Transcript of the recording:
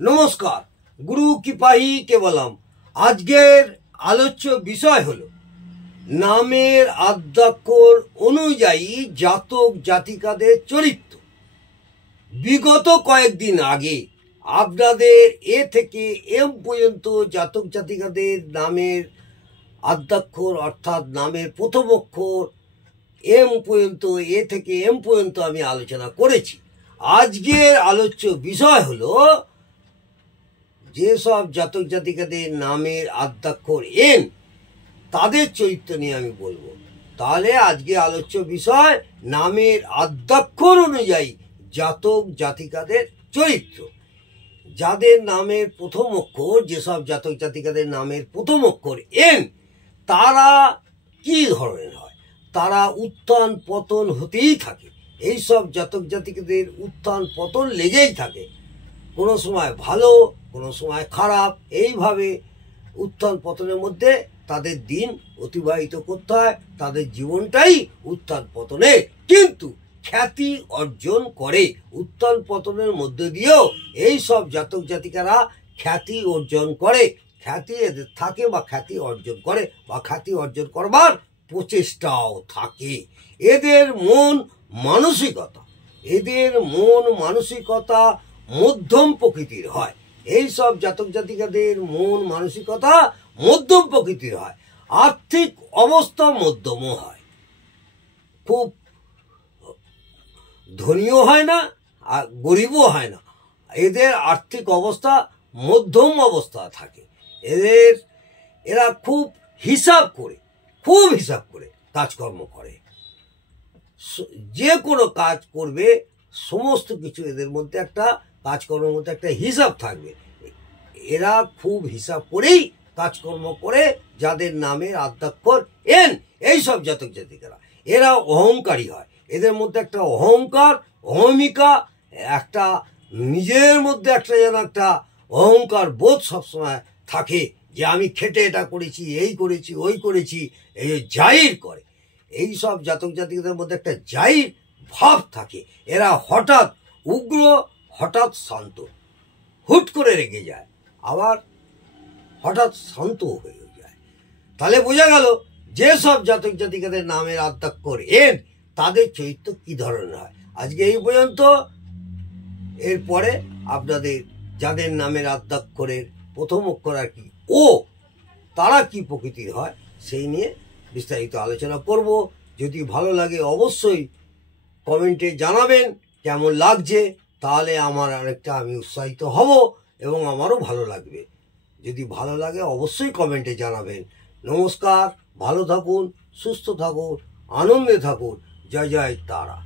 নমস্কার, গুরু কিপাহি কেবলম। আজকের আলোচ্য বিষয় হলো নামের আদ্যাক্ষর অনুযায়ী জাতক জাতিকাদের চরিত্র। বিগত কয়েকদিন আগে আপনাদের এ থেকে এম পর্যন্ত জাতক জাতিকাদের নামের আদ্যাক্ষর অর্থাৎ নামের প্রথম অক্ষর এম পর্যন্ত, এ থেকে এম পর্যন্ত আমি আলোচনা করেছি। আজকের আলোচ্য বিষয় হলো যেসব জাতক জাতিকাদের নামের আদ্যাক্ষর এন তাদের চরিত্র নিয়ে আমি বলবো। তাহলে আজকে আলোচ্য বিষয় নামের আদ্যাক্ষর অনুযায়ী জাতক জাতিকাদের চরিত্র। যাদের নামের প্রথম অক্ষর, যেসব জাতক জাতিকাদের নামের প্রথম অক্ষর এন, তারা কি ধরনের হয়? তারা উত্থান পতন হতেই থাকে। এইসব জাতক জাতিকাদের উত্থান পতন লেগেই থাকে। কোনো সময় ভালো, কোনো সময় খারাপ, এইভাবে উত্থান পতনের মধ্যে তাদের দিন অতিবাহিত করতে হয়। তাদের জীবনটাই উত্থান পতনে, কিন্তু খ্যাতি অর্জন করে। উত্থান পতনের মধ্যে দিয়েও এই সব জাতক জাতিকারা খ্যাতি অর্জন করে। খ্যাতি এদের থাকে বা খ্যাতি অর্জন করে বা খ্যাতি অর্জন করবার প্রচেষ্টাও থাকে। এদের মন মানসিকতা মধ্যম প্রকৃতির হয়। এই সব জাতক জাতিকাদের মন মানসিকতা মধ্যম প্রকৃতির হয়। আর্থিক অবস্থা মধ্যমও হয়, খুব ধনীও হয় না আর গরিবও হয় না। এদের আর্থিক অবস্থা মধ্যম অবস্থা থাকে। এরা খুব হিসাব করে কাজকর্ম করে। যে কোনো কাজ করবে, সমস্ত কিছু এদের মধ্যে একটা কাজকর্মের মধ্যে একটা হিসাব থাকবে। এরা খুব হিসাব করেই কাজকর্ম করে। যাদের নামের আদ্যাক্ষর এন, এইসব জাতক জাতিকারা এরা অহংকারী হয়। এদের মধ্যে একটা অহংকার, অহমিকা, একটা নিজের মধ্যে একটা যেন একটা অহংকার বোধ সবসময় থাকে, যে আমি খেটে এটা করেছি, এই করেছি, ওই করেছি, এই জাহির করে। এই সব জাতক জাতিকাদের মধ্যে একটা জাহির ভাব থাকে। এরা হঠাৎ উগ্র, হঠাৎ শান্ত, হুট করে রেগে যায়, আবার হঠাৎ শান্ত হয়ে যায়। তাহলে বোঝা গেল যেসব জাতক জাতিকাদের নামের আদ্যাক্ষর এন, তাদের চরিত্র কি ধরনের হয়। আজকে এই পর্যন্ত। এরপরে আপনাদের যাদের নামের আদ্যাক্ষরের প্রথম অক্ষর আর কি ও, তারা কি প্রকৃতির হয় সেই নিয়ে বিস্তারিত আলোচনা করব। যদি ভালো লাগে অবশ্যই কমেন্টে জানাবেন কেমন লাগছে, তাহলে আমার আরেকটা আমি উৎসাহিত হব এবং আমারও ভালো লাগবে। যদি ভালো লাগে অবশ্যই কমেন্টে জানাবেন। নমস্কার, ভালো থাকুন, সুস্থ থাকুন, আনন্দে থাকুন। জয় জয় তারা।